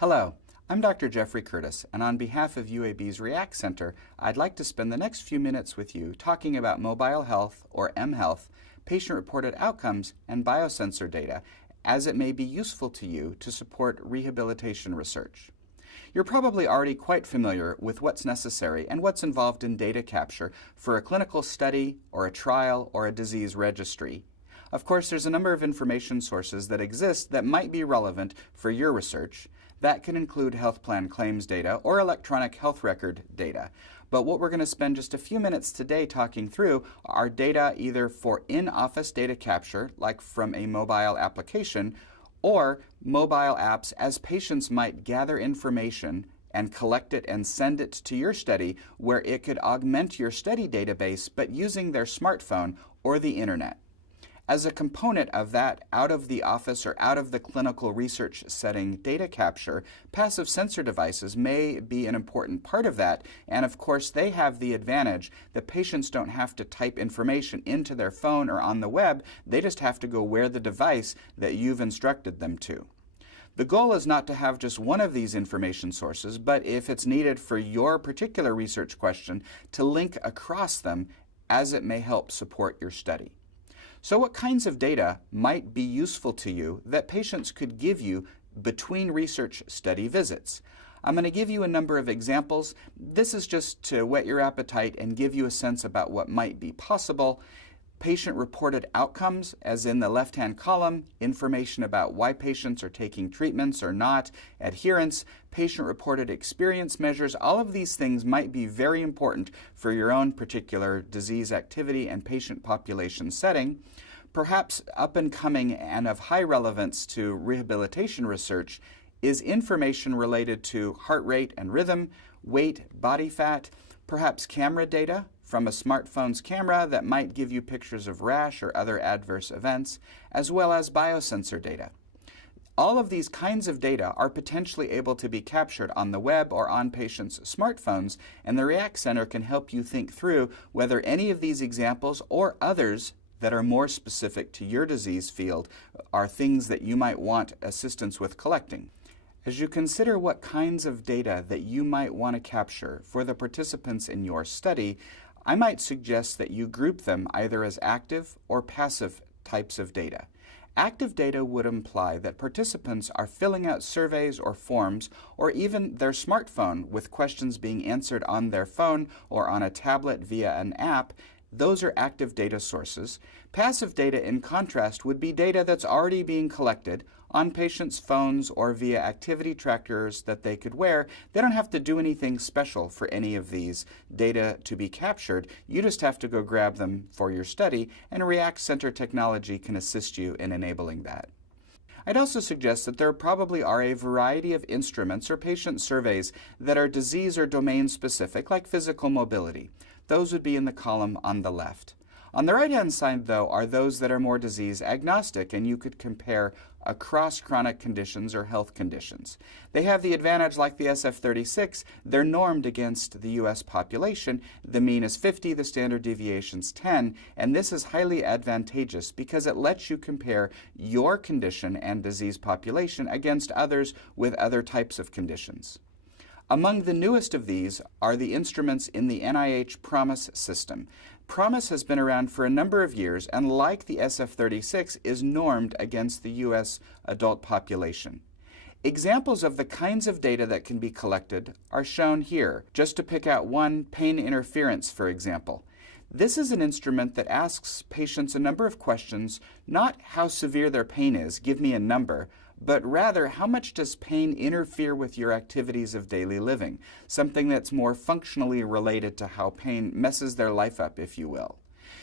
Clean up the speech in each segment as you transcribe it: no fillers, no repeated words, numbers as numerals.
Hello, I'm Dr. Jeffrey Curtis, and on behalf of UAB's REACT Center, I'd like to spend the next few minutes with you talking about mobile health, or mHealth, patient-reported outcomes, and biosensor data, as it may be useful to you to support rehabilitation research. You're probably already quite familiar with what's necessary and what's involved in data capture for a clinical study, or a trial, or a disease registry. Of course, there's a number of information sources that exist that might be relevant for your research. That can include health plan claims data or electronic health record data. But what we're going to spend just a few minutes today talking through are data either for in-office data capture, like from a mobile application, or mobile apps as patients might gather information and collect it and send it to your study, where it could augment your study database but using their smartphone or the internet. As a component of that out-of-the-office or out-of-the-clinical research setting data capture, passive sensor devices may be an important part of that, and of course they have the advantage that patients don't have to type information into their phone or on the web, they just have to go wear the device that you've instructed them to. The goal is not to have just one of these information sources, but if it's needed for your particular research question, to link across them as it may help support your study. So what kinds of data might be useful to you that patients could give you between research study visits? I'm going to give you a number of examples. This is just to whet your appetite and give you a sense about what might be possible. Patient-reported outcomes, as in the left-hand column, information about why patients are taking treatments or not, adherence, patient-reported experience measures, all of these things might be very important for your own particular disease activity and patient population setting. Perhaps up and coming and of high relevance to rehabilitation research is information related to heart rate and rhythm, weight, body fat, perhaps camera data from a smartphone's camera that might give you pictures of rash or other adverse events, as well as biosensor data. All of these kinds of data are potentially able to be captured on the web or on patients' smartphones, and the REACT Center can help you think through whether any of these examples or others that are more specific to your disease field are things that you might want assistance with collecting. As you consider what kinds of data that you might want to capture for the participants in your study, I might suggest that you group them either as active or passive types of data. Active data would imply that participants are filling out surveys or forms, or even their smartphone with questions being answered on their phone or on a tablet via an app. Those are active data sources. Passive data, in contrast, would be data that's already being collected on patients' phones or via activity trackers that they could wear. They don't have to do anything special for any of these data to be captured. You just have to go grab them for your study, and REACT Center technology can assist you in enabling that. I'd also suggest that there probably are a variety of instruments or patient surveys that are disease or domain specific, like physical mobility. Those would be in the column on the left. On the right-hand side, though, are those that are more disease agnostic, and you could compare across chronic conditions or health conditions. They have the advantage, like the SF-36, they're normed against the U.S. population. The mean is 50, the standard deviation's 10, and this is highly advantageous because it lets you compare your condition and disease population against others with other types of conditions. Among the newest of these are the instruments in the NIH PROMIS system. PROMIS has been around for a number of years and, like the SF-36, is normed against the U.S. adult population. Examples of the kinds of data that can be collected are shown here. Just to pick out one, pain interference, for example. This is an instrument that asks patients a number of questions, not how severe their pain is, give me a number, but rather how much does pain interfere with your activities of daily living, something that's more functionally related to how pain messes their life up, if you will.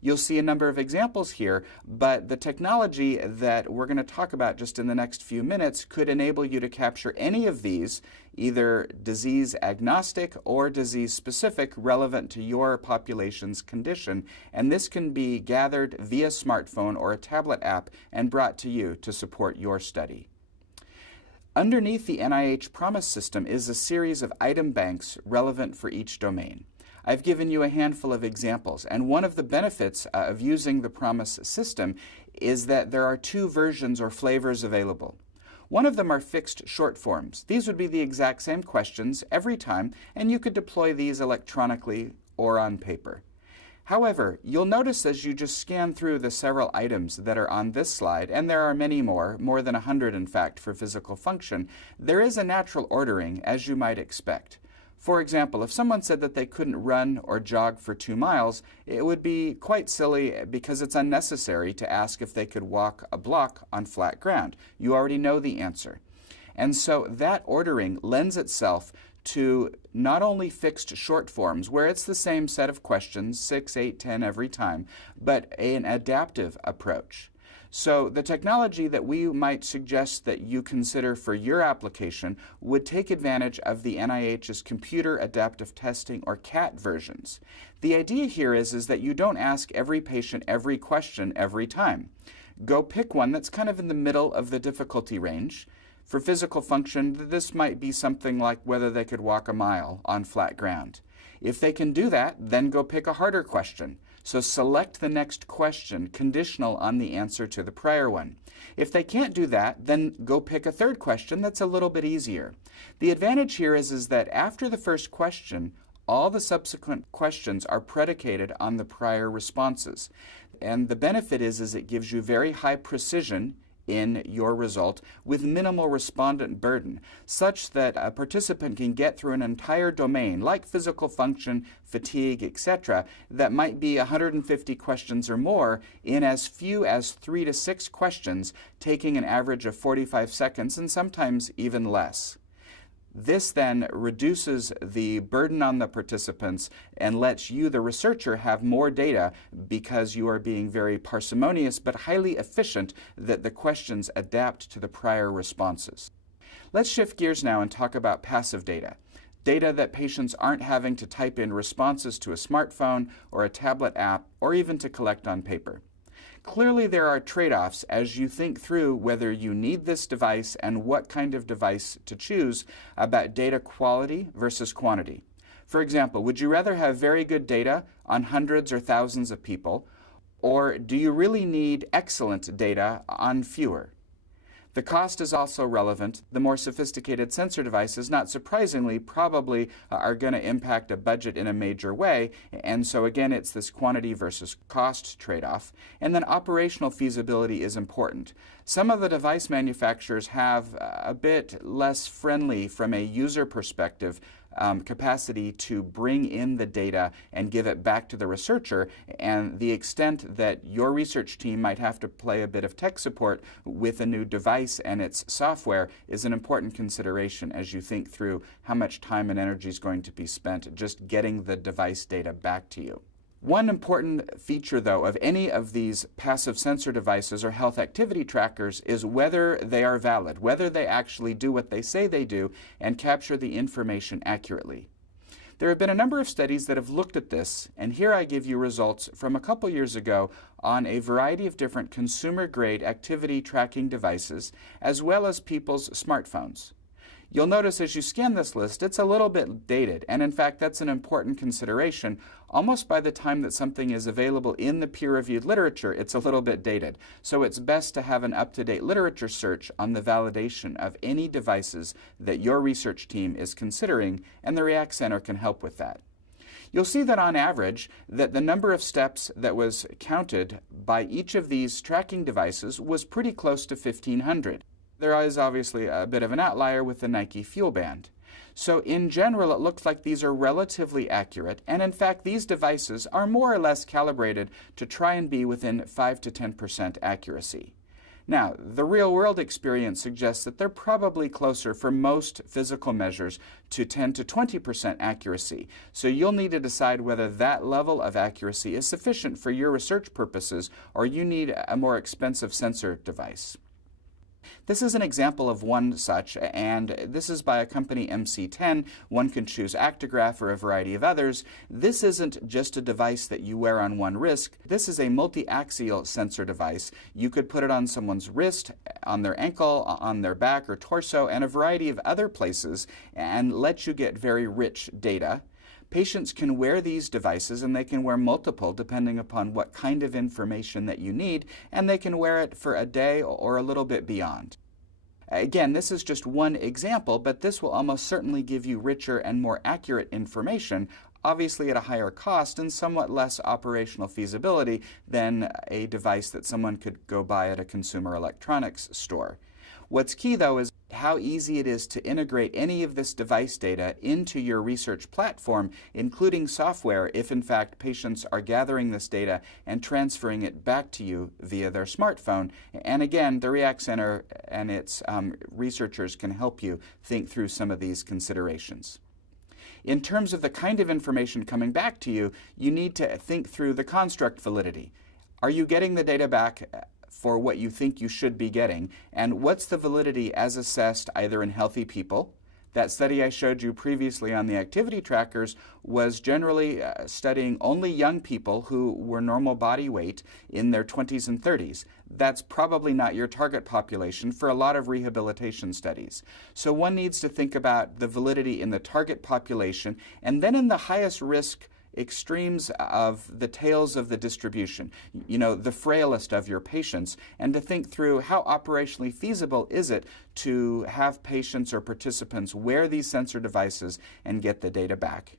You'll see a number of examples here, but the technology that we're going to talk about just in the next few minutes could enable you to capture any of these, either disease agnostic or disease specific, relevant to your population's condition, and this can be gathered via smartphone or a tablet app and brought to you to support your study. Underneath the NIH PROMIS system is a series of item banks relevant for each domain. I've given you a handful of examples, and one of the benefits of using the PROMIS system is that there are two versions or flavors available. One of them are fixed short forms. These would be the exact same questions every time, and you could deploy these electronically or on paper. However, you'll notice as you just scan through the several items that are on this slide, and there are many more than 100 in fact for physical function, there is a natural ordering as you might expect. For example, if someone said that they couldn't run or jog for 2 miles, it would be quite silly because it's unnecessary to ask if they could walk a block on flat ground. You already know the answer. And so that ordering lends itself to not only fixed short forms, where it's the same set of questions, 6, 8, 10 every time, but an adaptive approach. So the technology that we might suggest that you consider for your application would take advantage of the NIH's Computer Adaptive Testing, or CAT versions. The idea here is that you don't ask every patient every question every time. Go pick one that's kind of in the middle of the difficulty range. For physical function, this might be something like whether they could walk a mile on flat ground. If they can do that, then go pick a harder question. So select the next question conditional on the answer to the prior one. If they can't do that, then go pick a third question that's a little bit easier. The advantage here is that after the first question, all the subsequent questions are predicated on the prior responses. And the benefit is it gives you very high precision in your result with minimal respondent burden, such that a participant can get through an entire domain like physical function, fatigue, etc., that might be 150 questions or more in as few as 3 to 6 questions, taking an average of 45 seconds and sometimes even less. This then reduces the burden on the participants and lets you, the researcher, have more data because you are being very parsimonious but highly efficient that the questions adapt to the prior responses. Let's shift gears now and talk about passive data. Data that patients aren't having to type in responses to a smartphone or a tablet app or even to collect on paper. Clearly there are trade-offs as you think through whether you need this device and what kind of device to choose about data quality versus quantity. For example, would you rather have very good data on hundreds or thousands of people, or do you really need excellent data on fewer? The cost is also relevant. The more sophisticated sensor devices, not surprisingly, probably are going to impact a budget in a major way. And so again, it's this quantity versus cost trade-off. And then operational feasibility is important. Some of the device manufacturers have a bit less friendly from a user perspective capacity to bring in the data and give it back to the researcher, and the extent that your research team might have to play a bit of tech support with a new device and its software is an important consideration as you think through how much time and energy is going to be spent just getting the device data back to you. One important feature, though, of any of these passive sensor devices or health activity trackers is whether they are valid, whether they actually do what they say they do and capture the information accurately. There have been a number of studies that have looked at this, and here I give you results from a couple years ago on a variety of different consumer-grade activity tracking devices, as well as people's smartphones. You'll notice as you scan this list, it's a little bit dated, and in fact that's an important consideration. Almost by the time that something is available in the peer-reviewed literature, it's a little bit dated. So it's best to have an up-to-date literature search on the validation of any devices that your research team is considering, and the React Center can help with that. You'll see that on average, that the number of steps that was counted by each of these tracking devices was pretty close to 1,500. There is obviously a bit of an outlier with the Nike Fuel Band. So in general, it looks like these are relatively accurate, and in fact these devices are more or less calibrated to try and be within 5 to 10% accuracy. Now, the real-world experience suggests that they're probably closer for most physical measures to 10 to 20% accuracy. So you'll need to decide whether that level of accuracy is sufficient for your research purposes or you need a more expensive sensor device. This is an example of one such, and this is by a company MC10. One can choose Actigraph or a variety of others. This isn't just a device that you wear on one wrist. This is a multi-axial sensor device. You could put it on someone's wrist, on their ankle, on their back or torso, and a variety of other places, and let you get very rich data. Patients can wear these devices, and they can wear multiple depending upon what kind of information that you need, and they can wear it for a day or a little bit beyond. Again, this is just one example, but this will almost certainly give you richer and more accurate information, obviously at a higher cost and somewhat less operational feasibility than a device that someone could go buy at a consumer electronics store. What's key, though, is how easy it is to integrate any of this device data into your research platform, including software, if in fact patients are gathering this data and transferring it back to you via their smartphone. And again, the React Center and its researchers can help you think through some of these considerations. In terms of the kind of information coming back to you, you need to think through the construct validity. Are you getting the data back for what you think you should be getting? And what's the validity as assessed either in healthy people? That study I showed you previously on the activity trackers was generally studying only young people who were normal body weight in their 20s and 30s. That's probably not your target population for a lot of rehabilitation studies. So one needs to think about the validity in the target population and then in the highest risk extremes of the tails of the distribution, the frailest of your patients, and to think through how operationally feasible is it to have patients or participants wear these sensor devices and get the data back.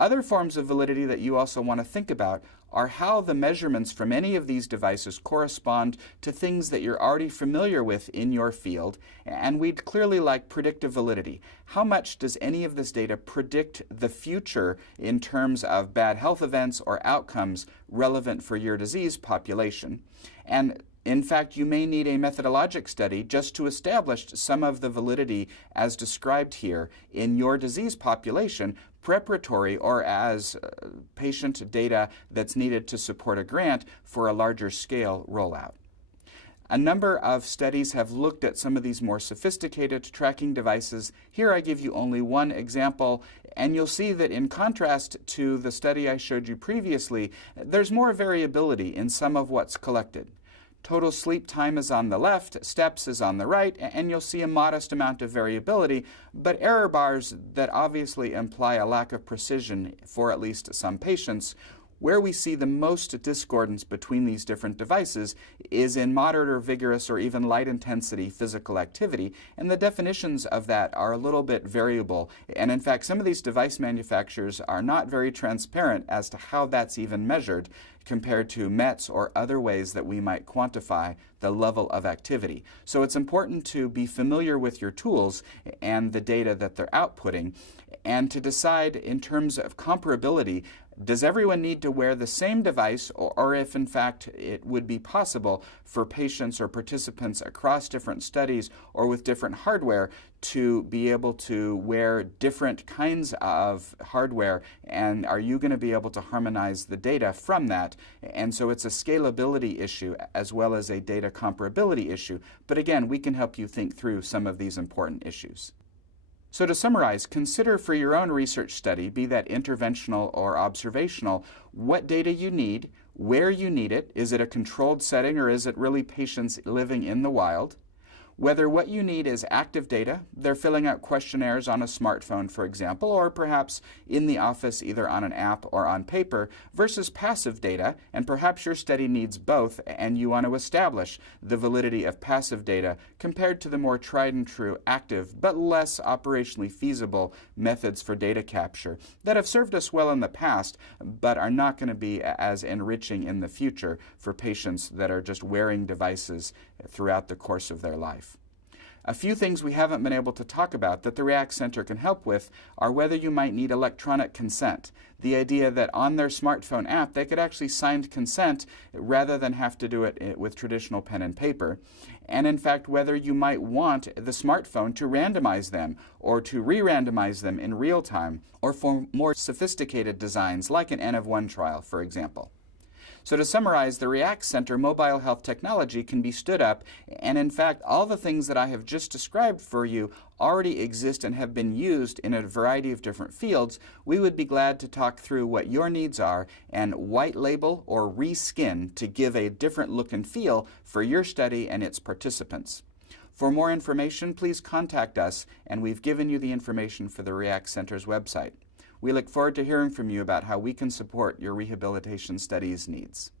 Other forms of validity that you also want to think about are how the measurements from any of these devices correspond to things that you're already familiar with in your field, and we'd clearly like predictive validity. How much does any of this data predict the future in terms of bad health events or outcomes relevant for your disease population? And in fact, you may need a methodologic study just to establish some of the validity as described here in your disease population, preparatory or as patient data that's needed to support a grant for a larger scale rollout. A number of studies have looked at some of these more sophisticated tracking devices. Here I give you only one example, and you'll see that in contrast to the study I showed you previously, there's more variability in some of what's collected. Total sleep time is on the left, steps is on the right, and you'll see a modest amount of variability, but error bars that obviously imply a lack of precision for at least some patients. Where we see the most discordance between these different devices is in moderate or vigorous or even light intensity physical activity, and the definitions of that are a little bit variable. And in fact, some of these device manufacturers are not very transparent as to how that's even measured compared to METs or other ways that we might quantify the level of activity. So it's important to be familiar with your tools and the data that they're outputting, and to decide in terms of comparability, does everyone need to wear the same device, or if in fact it would be possible for patients or participants across different studies or with different hardware to be able to wear different kinds of hardware, and are you going to be able to harmonize the data from that? And so it's a scalability issue as well as a data comparability issue, but again, we can help you think through some of these important issues. So to summarize, consider for your own research study, be that interventional or observational, what data you need, where you need it. Is it a controlled setting or is it really patients living in the wild? Whether what you need is active data, they're filling out questionnaires on a smartphone, for example, or perhaps in the office either on an app or on paper, versus passive data, and perhaps your study needs both and you want to establish the validity of passive data compared to the more tried and true active but less operationally feasible methods for data capture that have served us well in the past but are not going to be as enriching in the future for patients that are just wearing devices throughout the course of their life. A few things we haven't been able to talk about that the React Center can help with are whether you might need electronic consent. The idea that on their smartphone app they could actually sign consent rather than have to do it with traditional pen and paper. And in fact, whether you might want the smartphone to randomize them or to re-randomize them in real time, or for more sophisticated designs like an N of 1 trial, for example. So to summarize, the React Center mobile health technology can be stood up, and in fact, all the things that I have just described for you already exist and have been used in a variety of different fields. We would be glad to talk through what your needs are and white label or reskin to give a different look and feel for your study and its participants. For more information, please contact us, and we've given you the information for the React Center's website. We look forward to hearing from you about how we can support your rehabilitation studies needs.